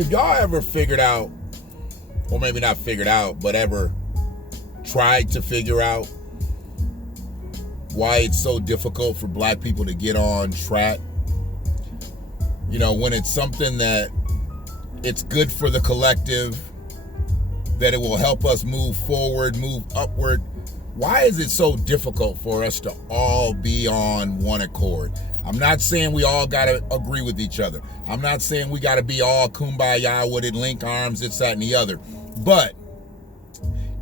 Have y'all ever figured out, or maybe not figured out, but ever tried to figure out why it's so difficult for black people to get on track? You know, when it's something that it's good for the collective, that it will help us move forward, move upward. Why is it so difficult for us to all be on one accord? I'm not saying we all got to agree with each other. I'm not saying we got to be all kumbaya with it, link arms, this, that, and the other. But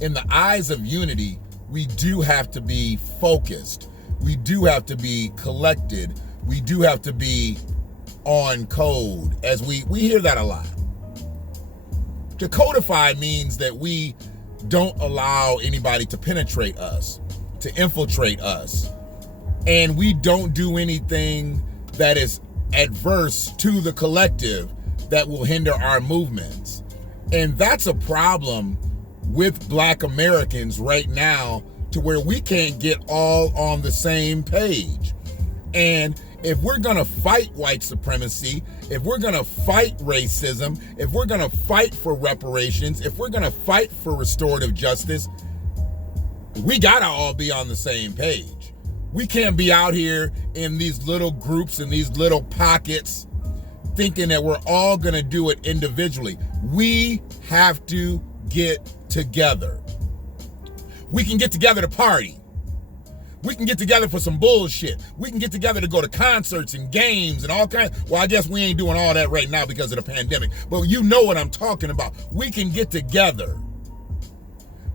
in the eyes of unity, we do have to be focused. We do have to be collected. We do have to be on code, as we hear that a lot. To codify means that we don't allow anybody to penetrate us, to infiltrate us, and we don't do anything that is adverse to the collective that will hinder our movements. And that's a problem with Black Americans right now, to where we can't get all on the same page. And if we're gonna fight white supremacy, if we're gonna fight racism, if we're gonna fight for reparations, if we're gonna fight for restorative justice, we gotta all be on the same page. We can't be out here in these little groups and these little pockets thinking that we're all gonna do it individually. We have to get together. We can get together to party. We can get together for some bullshit. We can get together to go to concerts and games and all kinds. Well, I guess we ain't doing all that right now because of the pandemic, but you know what I'm talking about. We can get together.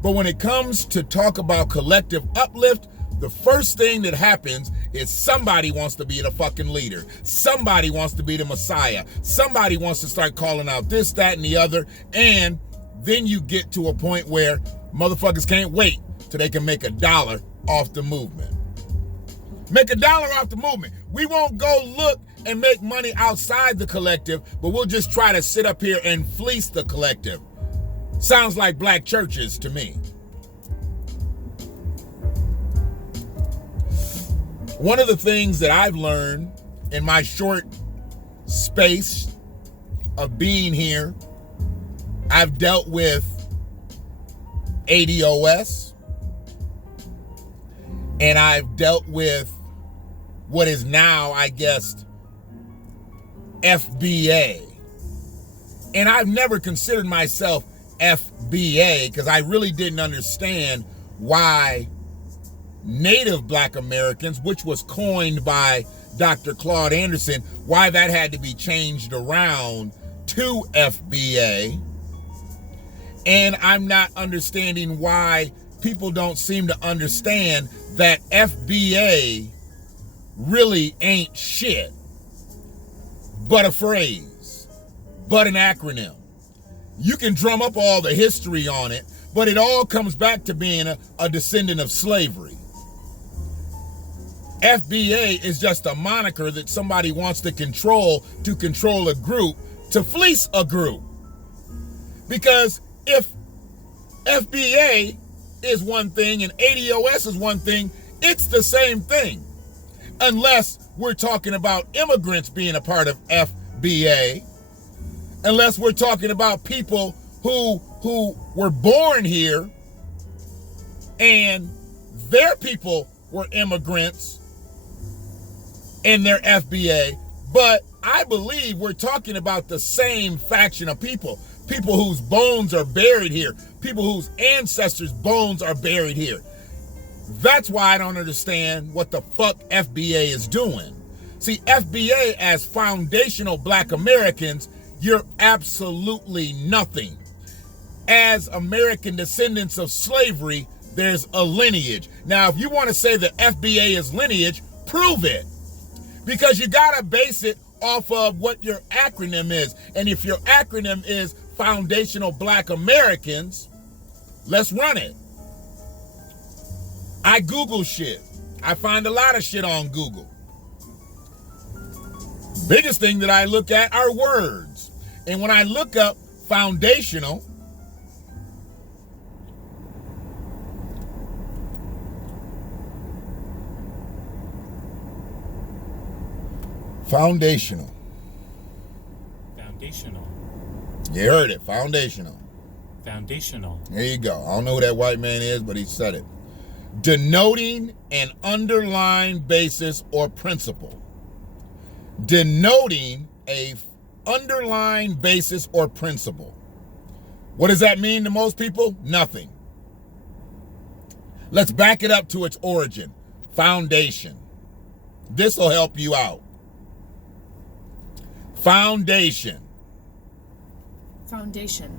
But when it comes to talk about collective uplift, the first thing that happens is somebody wants to be the fucking leader. Somebody wants to be the messiah. Somebody wants to start calling out this, that, and the other. And then you get to a point where motherfuckers can't wait till they can make $1 off the movement. Make $1 off the movement. We won't go look and make money outside the collective, but we'll just try to sit up here and fleece the collective. Sounds like black churches to me. One of the things that I've learned in my short space of being here, I've dealt with ADOS, and I've dealt with what is now, I guess, FBA. And I've never considered myself FBA because I really didn't understand why Native Black Americans, which was coined by Dr. Claude Anderson, why that had to be changed around to FBA. And I'm not understanding why people don't seem to understand that FBA really ain't shit but a phrase, but an acronym. You can drum up all the history on it, but it all comes back to being a descendant of slavery. FBA is just a moniker that somebody wants to control a group, to fleece a group. Because if FBA is one thing and ADOS is one thing, it's the same thing. Unless we're talking about immigrants being a part of FBA, unless we're talking about people who were born here and their people were immigrants and they're FBA. But I believe we're talking about the same faction of people whose bones are buried here, people whose ancestors' bones are buried here. That's why I don't understand what the fuck FBA is doing. See, FBA, as foundational Black Americans, you're absolutely nothing. As American Descendants of Slavery, there's a lineage. Now, if you want to say that FBA is lineage, prove it. Because you gotta base it off of what your acronym is. And if your acronym is Foundational Black Americans, let's run it. I Google shit. I find a lot of shit on Google. Biggest thing that I look at are words. And when I look up foundational, You heard it. Foundational. Foundational. There you go. I don't know who that white man is, but he said it. Denoting an underlying basis or principle. Denoting a underlying basis or principle. What does that mean to most people? Nothing. Let's back it up to its origin. Foundation. This will help you out. Foundation. Foundation.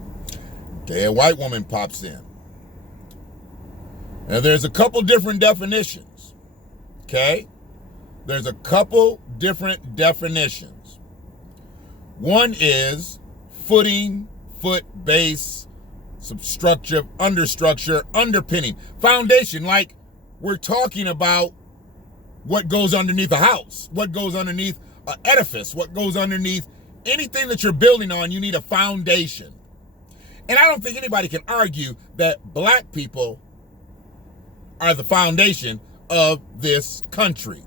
Okay, a white woman pops in. Now, there's a couple different definitions. Okay? There's a couple different definitions. One is footing, foot, base, substructure, understructure, underpinning. Foundation, like we're talking about what goes underneath a house, what goes underneath an edifice, what goes underneath anything that you're building on. You need a foundation. And I don't think anybody can argue that black people are the foundation of this country.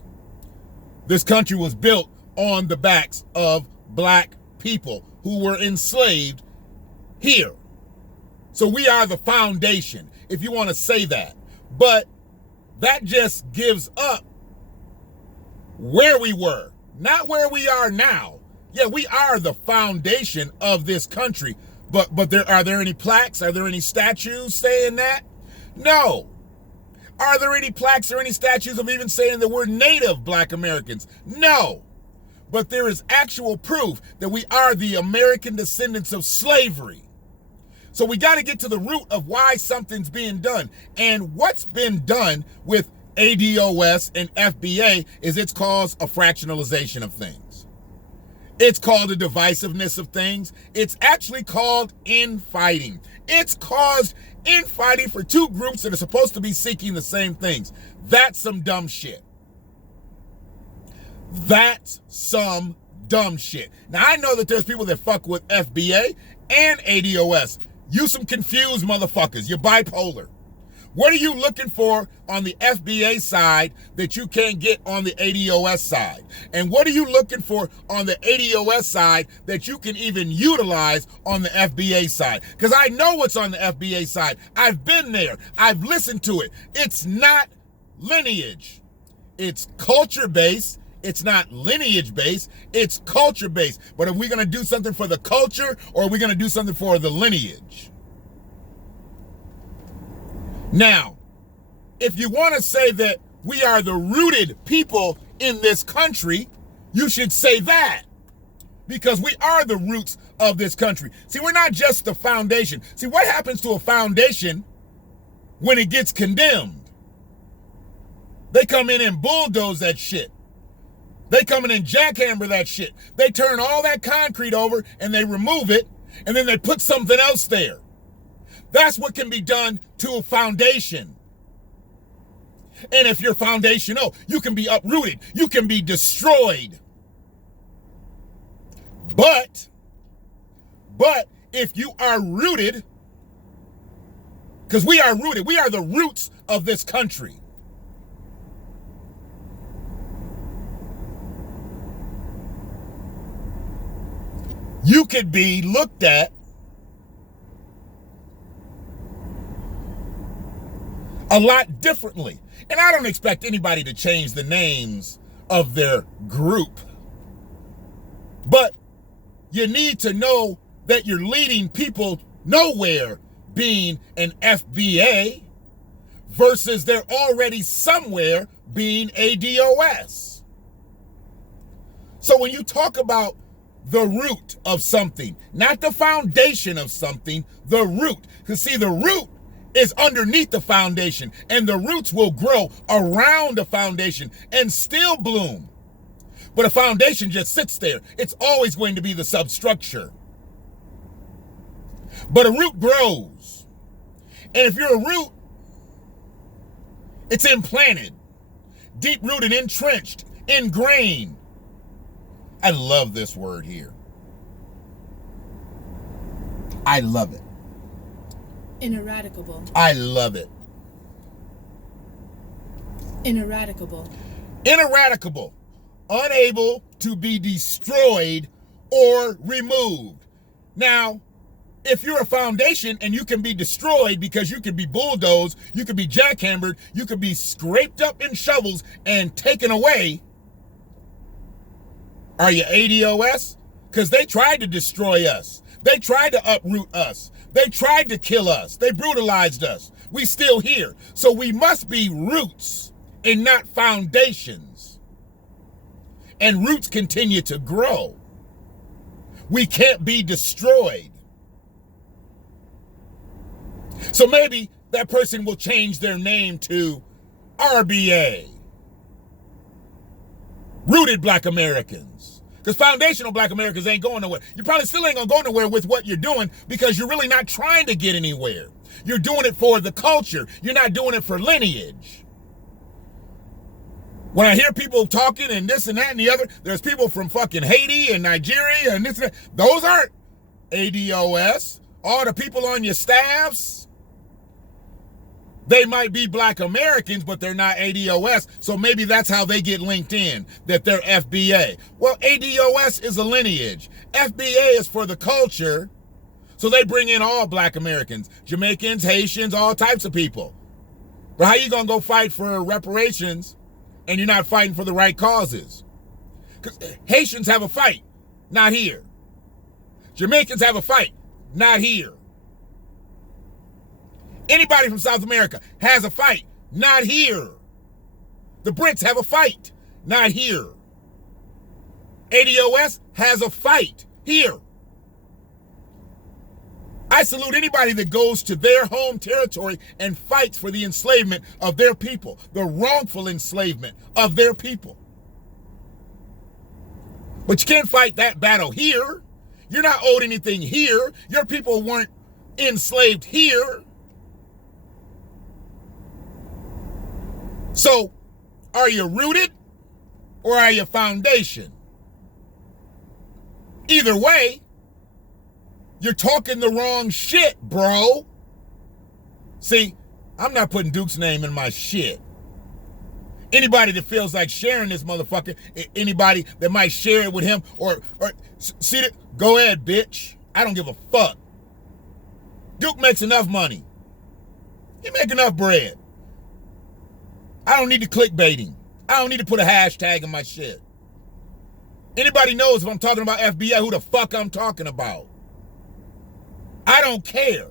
This country was built on the backs of black people who were enslaved here. So we are the foundation, if you want to say that. But that just gives up where we were, not where we are now. Yeah, we are the foundation of this country. But are there any plaques? Are there any statues saying that? No. Are there any plaques or any statues of even saying that we're native black Americans? No. But there is actual proof that we are the American descendants of slavery. So we got to get to the root of why something's being done. And what's been done with ADOS and FBA is it's caused a fractionalization of things. It's called a divisiveness of things. It's actually called infighting. It's caused infighting for two groups that are supposed to be seeking the same things. That's some dumb shit. That's some dumb shit. Now, I know that there's people that fuck with FBA and ADOS. You some confused motherfuckers. You're bipolar. What are you looking for on the FBA side that you can't get on the ADOS side? And what are you looking for on the ADOS side that you can even utilize on the FBA side? Because I know what's on the FBA side. I've been there. I've listened to it. It's not lineage. It's culture-based. It's not lineage-based. It's culture-based. But are we going to do something for the culture, or are we going to do something for the lineage? Now, if you want to say that we are the rooted people in this country, you should say that, because we are the roots of this country. See, we're not just the foundation. See, what happens to a foundation when it gets condemned? They come in and bulldoze that shit. They come in and jackhammer that shit. They turn all that concrete over and they remove it, and then they put something else there. That's what can be done to a foundation. And if you're foundational, you can be uprooted. You can be destroyed. But if you are rooted, because we are rooted, we are the roots of this country. You could be looked at a lot differently. And I don't expect anybody to change the names of their group. But you need to know that you're leading people nowhere being an FBA versus they're already somewhere being ADOS. So when you talk about the root of something, not the foundation of something, the root. Because see, the root is underneath the foundation, and the roots will grow around the foundation and still bloom. But a foundation just sits there. It's always going to be the substructure. But a root grows. And if you're a root, it's implanted, deep-rooted, entrenched, ingrained. I love this word here. I love it. Ineradicable. I love it. Ineradicable. Ineradicable. Unable to be destroyed or removed. Now, if you're a foundation and you can be destroyed because you can be bulldozed, you can be jackhammered, you can be scraped up in shovels and taken away, are you ADOS? Because they tried to destroy us. They tried to uproot us. They tried to kill us. They brutalized us. We still here. So we must be roots and not foundations. And roots continue to grow. We can't be destroyed. So maybe that person will change their name to RBA. Rooted Black Americans. Because foundational Black Americans ain't going nowhere. You probably still ain't going to go nowhere with what you're doing because you're really not trying to get anywhere. You're doing it for the culture. You're not doing it for lineage. When I hear people talking and this and that and the other, there's people from fucking Haiti and Nigeria and this and that. Those aren't ADOS. All the people on your staffs, they might be Black Americans, but they're not ADOS. So maybe that's how they get linked in, that they're FBA. Well, ADOS is a lineage. FBA is for the culture. So they bring in all Black Americans, Jamaicans, Haitians, all types of people. But how you gonna go fight for reparations and you're not fighting for the right causes? Because Haitians have a fight, not here. Jamaicans have a fight, not here. Anybody from South America has a fight, not here. The Brits have a fight, not here. ADOS has a fight here. I salute anybody that goes to their home territory and fights for the enslavement of their people, the wrongful enslavement of their people. But you can't fight that battle here. You're not owed anything here. Your people weren't enslaved here. So, are you rooted or are you foundation? Either way, you're talking the wrong shit, bro. See, I'm not putting Duke's name in my shit. Anybody that feels like sharing this motherfucker, anybody that might share it with him or see it, go ahead, bitch. I don't give a fuck. Duke makes enough money. He make enough bread. I don't need to clickbaiting. I don't need to put a hashtag in my shit. Anybody knows if I'm talking about FBA, who the fuck I'm talking about. I don't care.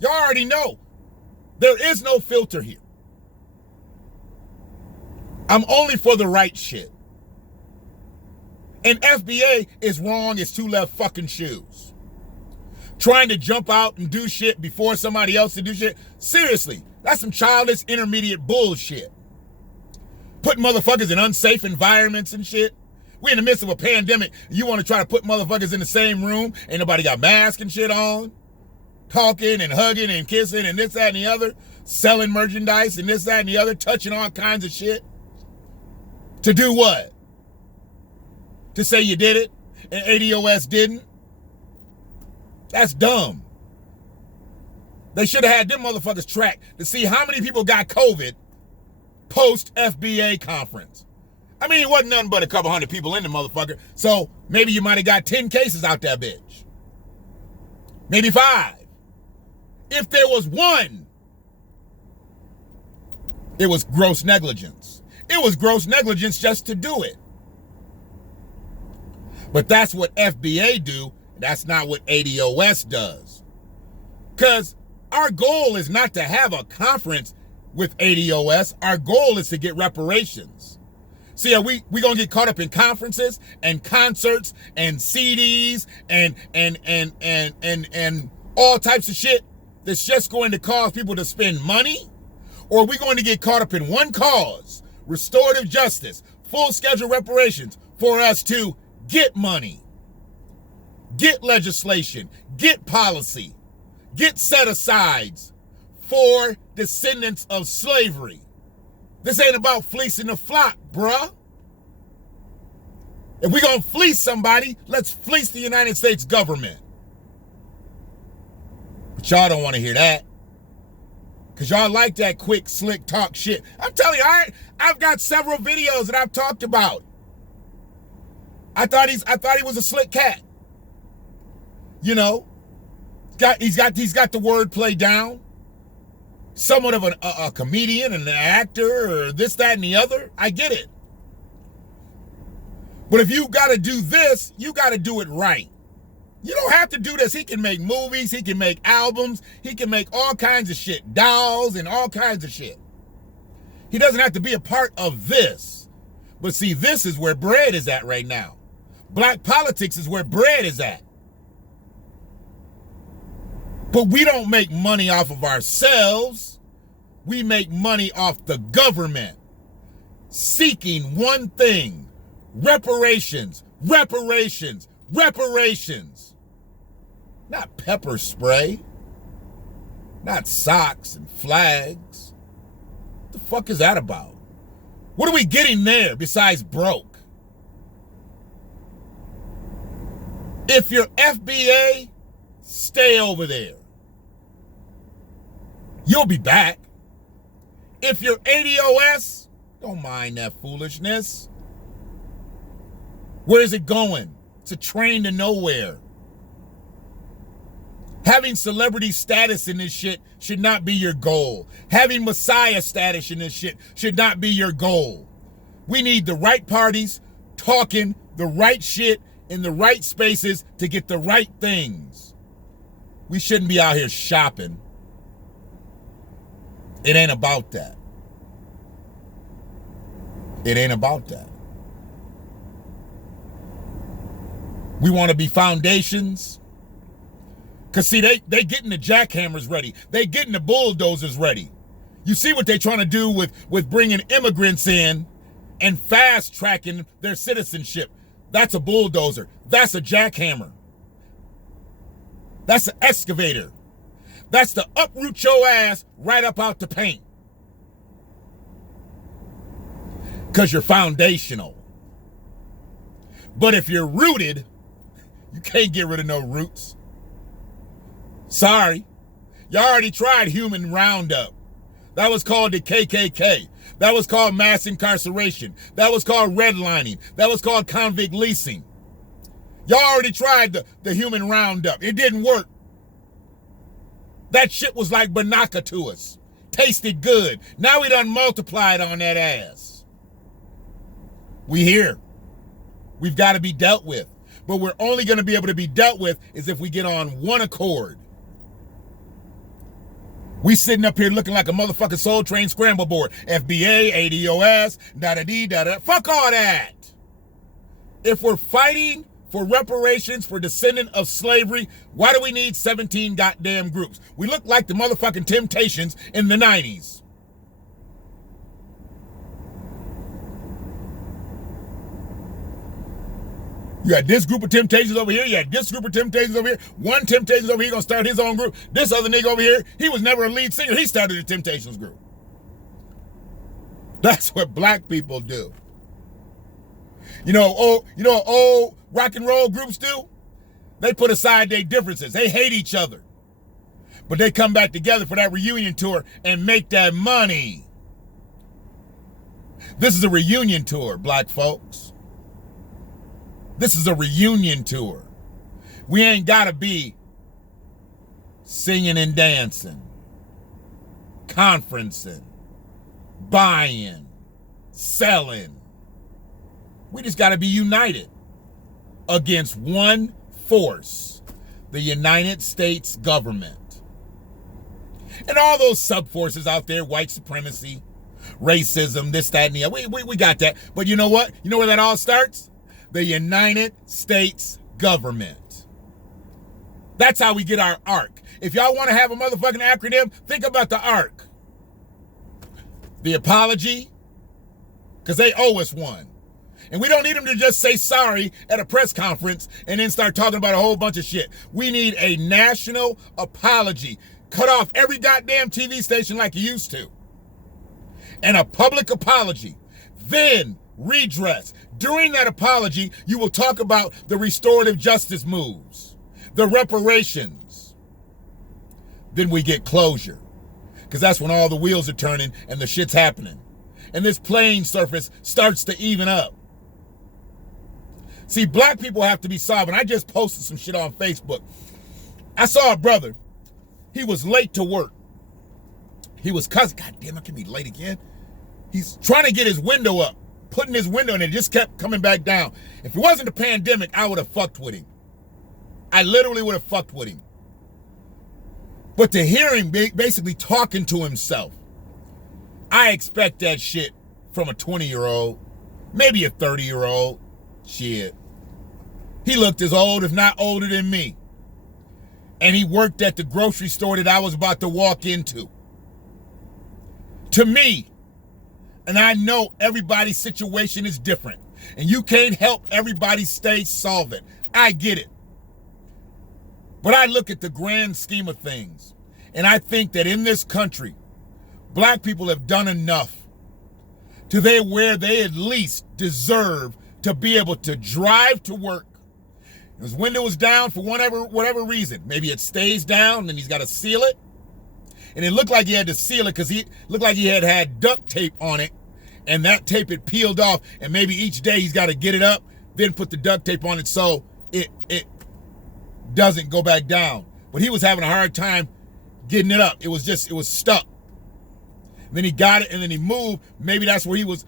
Y'all already know. There is no filter here. I'm only for the right shit. And FBA is wrong as two left fucking shoes. Trying to jump out and do shit before somebody else to do shit. Seriously, that's some childish intermediate bullshit. Putting motherfuckers in unsafe environments and shit. We're in the midst of a pandemic. You want to try to put motherfuckers in the same room. Ain't nobody got masks and shit on. Talking and hugging and kissing and this, that, and the other. Selling merchandise and this, that, and the other. Touching all kinds of shit. To do what? To say you did it and ADOS didn't? That's dumb. They should have had them motherfuckers tracked to see how many people got COVID post FBA conference. I mean, it wasn't nothing but a couple hundred people in the motherfucker. So maybe you might have got 10 cases out that bitch. Maybe 5. If there was 1, it was gross negligence. It was gross negligence just to do it. But that's what FBA do. That's not what ADOS does. Because our goal is not to have a conference with ADOS. Our goal is to get reparations. See, are we going to get caught up in conferences and concerts and CDs and all types of shit that's just going to cause people to spend money? Or are we going to get caught up in one cause, restorative justice, full schedule reparations, for us to get money, get legislation, get policy, get set-asides for descendants of slavery? This ain't about fleecing the flock, bruh. If we're going to fleece somebody, let's fleece the United States government. But y'all don't want to hear that. Because y'all like that quick, slick talk shit. I'm telling you, I've got several videos that I've talked about. I thought he was a slick cat. You know? He's got the wordplay down. Somewhat of a comedian and an actor or this, that, and the other. I get it. But if you got to do this, you got to do it right. You don't have to do this. He can make movies. He can make albums. He can make all kinds of shit. Dolls and all kinds of shit. He doesn't have to be a part of this. But see, this is where bread is at right now. Black politics is where bread is at. But we don't make money off of ourselves. We make money off the government. Seeking one thing. Reparations. Reparations. Reparations. Not pepper spray. Not socks and flags. What the fuck is that about? What are we getting there besides broke? If you're FBA, stay over there. You'll be back. If you're ADOS, don't mind that foolishness. Where is it going? It's a train to nowhere. Having celebrity status in this shit should not be your goal. Having messiah status in this shit should not be your goal. We need the right parties talking the right shit in the right spaces to get the right things. We shouldn't be out here shopping. It ain't about that. It ain't about that. We want to be foundations. Because see, they getting the jackhammers ready. They getting the bulldozers ready. You see what they trying to do with bringing immigrants in and fast tracking their citizenship. That's a bulldozer. That's a jackhammer. That's an excavator. That's to uproot your ass right up out the paint. Because you're foundational. But if you're rooted, you can't get rid of no roots. Sorry. You already tried human roundup. That was called the KKK. That was called mass incarceration. That was called redlining. That was called convict leasing. Y'all already tried the human roundup. It didn't work. That shit was like banaka to us. Tasted good. Now we done multiplied on that ass. We here. We've got to be dealt with. But we're only going to be able to be dealt with is if we get on one accord. We sitting up here looking like a motherfucking Soul Train scramble board. FBA, ADOS, da-da-dee, da-da. Fuck all that. If we're fighting for reparations for descendant of slavery, why do we need 17 goddamn groups? We look like the motherfucking Temptations in the 90s. You got this group of Temptations over here. You got this group of Temptations over here. One Temptations over here gonna start his own group. This other nigga over here, he was never a lead singer. He started a Temptations group. That's what black people do. You know what old rock and roll groups do? They put aside their differences. They hate each other. But they come back together for that reunion tour and make that money. This is a reunion tour, black folks. This is a reunion tour. We ain't gotta be singing and dancing, conferencing, buying, selling. We just gotta be united against one force, the United States government. And all those sub-forces out there, white supremacy, racism, this, that, and the other. We got that. But you know what? You know where that all starts? The United States government. That's how we get our ARC. If y'all want to have a motherfucking acronym, think about the ARC. The apology, because they owe us one. And we don't need them to just say sorry at a press conference and then start talking about a whole bunch of shit. We need a national apology. Cut off every goddamn TV station like you used to. And a public apology. Then redress. During that apology, you will talk about the restorative justice moves, the reparations. Then we get closure. Because that's when all the wheels are turning and the shit's happening. And this playing surface starts to even up. See, black people have to be sovereign. I just posted some shit on Facebook. I saw a brother. He was late to work. He was cussing. God damn, I can be late again. He's trying to get his window up, putting his window, and it just kept coming back down. If it wasn't the pandemic, I would have fucked with him. I literally would have fucked with him. But to hear him basically talking to himself, I expect that shit from a 20-year-old, maybe a 30-year-old. Shit. He looked as old, if not older than me. And he worked at the grocery store that I was about to walk into. To me, and I know everybody's situation is different, and you can't help everybody stay solvent. I get it. But I look at the grand scheme of things, and I think that in this country, black people have done enough to where they at least deserve to be able to drive to work. His window was down for whatever reason. Maybe it stays down and he's got to seal it. And it looked like he had to seal it because he looked like he had duct tape on it, and that tape had peeled off, and maybe each day he's got to get it up, then put the duct tape on it so it doesn't go back down. But he was having a hard time getting it up. It was stuck. And then he got it and then he moved. Maybe that's where he was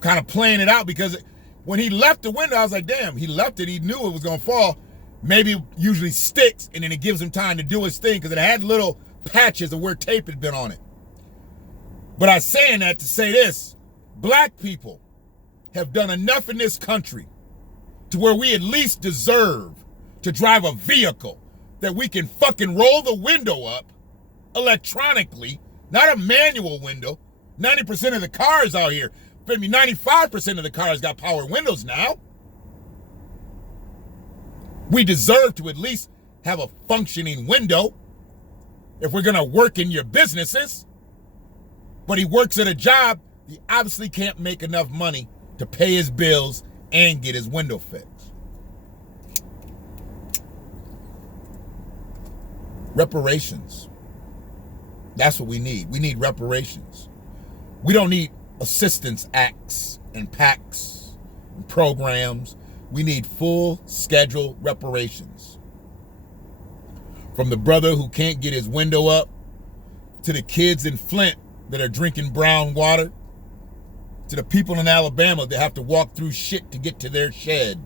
kind of playing it out, because when he left the window, I was like, damn, he left it. He knew it was going to fall. Maybe it usually sticks, and then it gives him time to do his thing because it had little patches of where tape had been on it. But I'm saying that to say this: black people have done enough in this country to where we at least deserve to drive a vehicle that we can fucking roll the window up electronically, not a manual window. 90% of the cars out here, maybe 95% of the cars got power windows now. We deserve to at least have a functioning window if we're gonna work in your businesses. But he works at a job, he obviously can't make enough money to pay his bills and get his window fixed. Reparations. That's what we need. We need reparations. We don't need assistance acts and pacts and programs. We need full schedule reparations. From the brother who can't get his window up, to the kids in Flint that are drinking brown water, to the people in Alabama that have to walk through shit to get to their shed,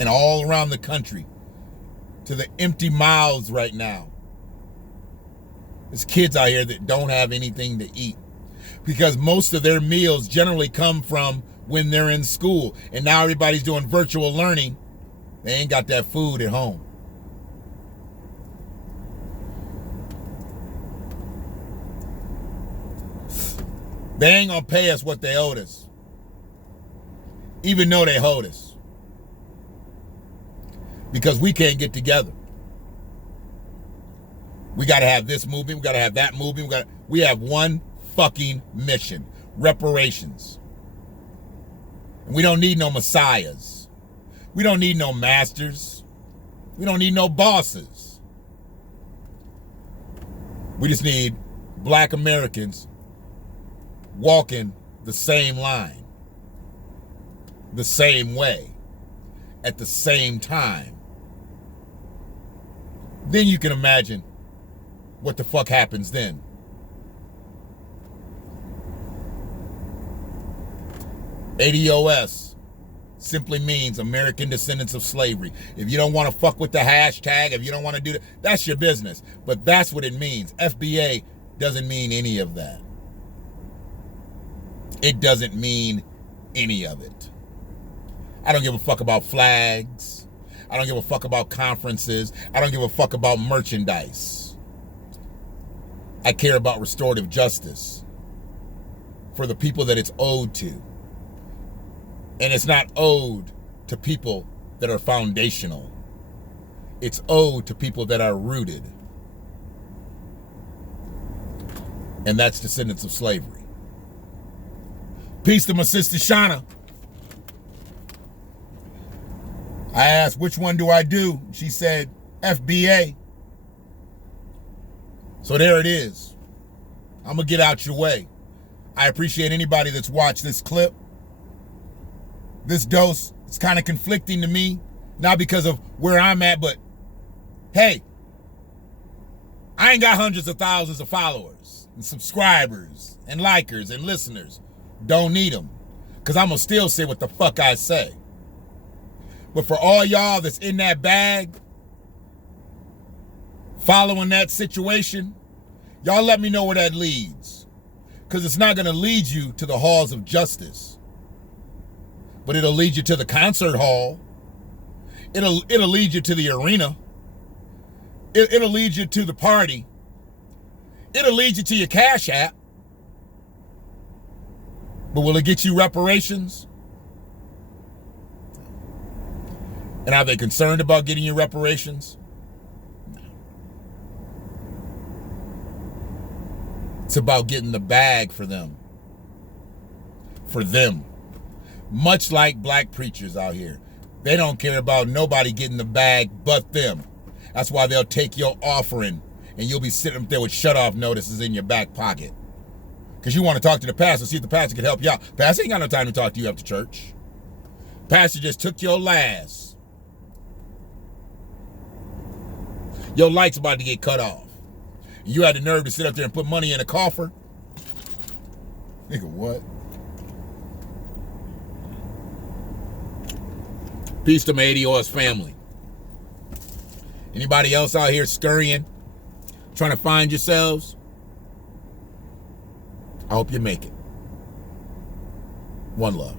and all around the country, to the empty mouths right now. There's kids out here that don't have anything to eat because most of their meals generally come from when they're in school, and now everybody's doing virtual learning. They ain't got that food at home. They ain't gonna pay us what they owed us, even though they owed us, because we can't get together. We gotta have this movement, we gotta have that movement, we have one fucking mission: reparations. And we don't need no messiahs. We don't need no masters. We don't need no bosses. We just need black Americans walking the same line, the same way, at the same time. Then you can imagine what the fuck happens then. ADOS simply means American Descendants of Slavery. If you don't want to fuck with the hashtag, if you don't want to do that, that's your business. But that's what it means. FBA doesn't mean any of that. It doesn't mean any of it. I don't give a fuck about flags. I don't give a fuck about conferences. I don't give a fuck about merchandise. I care about restorative justice for the people that it's owed to. And it's not owed to people that are foundational. It's owed to people that are rooted. And that's descendants of slavery. Peace to my sister Shauna. I asked, which one do I do? She said, FBA. So there it is. I'm going to get out your way. I appreciate anybody that's watched this clip. This dose is kind of conflicting to me Not because of where I'm at, but hey, I ain't got hundreds of thousands of followers and subscribers and likers and listeners. Don't need them, because I'm going to still say what the fuck I say. But for all y'all that's in that bag, following that situation, y'all let me know where that leads. Because it's not going to lead you to the halls of justice. But it'll lead you to the concert hall. It'll lead you to the arena. It'll lead you to the party. It'll lead you to your Cash App. But will it get you reparations? And are they concerned about getting you reparations? No. It's about getting the bag for them. For them. Much like black preachers out here. They don't care about nobody getting the bag but them. That's why they'll take your offering and you'll be sitting up there with shut-off notices in your back pocket. Because you want to talk to the pastor, see if the pastor can help you out. Pastor ain't got no time to talk to you after church. Pastor just took your last. Your light's about to get cut off. You had the nerve to sit up there and put money in a coffer? Nigga, what? Peace to my ADOS family. Anybody else out here scurrying, trying to find yourselves? I hope you make it. One love.